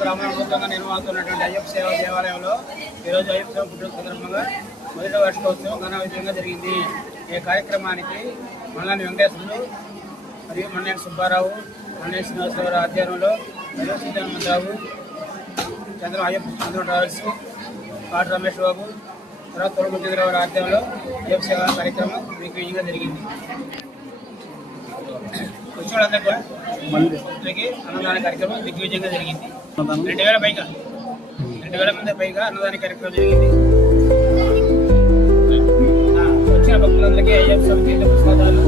గ్రామంలో నూతనంగా నిర్వహిస్తున్నటువంటి అయ్యప్ప సేవ దేవాలయంలో ఈరోజు అయ్యప్ప సేవ పుట్టిన సందర్భంగా మొదటి వార్షికోత్సవం ఘన విజయంగా జరిగింది. ఈ కార్యక్రమానికి మల్లాని వెంకటేశ్వరుడు మరియు మన్నేని సుబ్బారావు, మన్నేని శ్రీనివాసరావు ఆధ్వర్యంలో సీతారామరావు, చంద్ర ట్రావెల్స్, కాటు రమేష్ బాబు, తర్వాత తొలగురావు ఆధ్వర్యంలో అయ్యప్ప సేవ కార్యక్రమం దిగ్విజయంగా జరిగింది. వచ్చిన వాళ్ళందరికీ అన్నదాన కార్యక్రమం దిగ్విజయంగా జరిగింది. 2000 మంది పైగా అన్నదాన కార్యక్రమం జరిగింది. వచ్చిన భక్తులందరికీ అయ్యప్ప స్వామి తీర్థ ప్రసాదాలు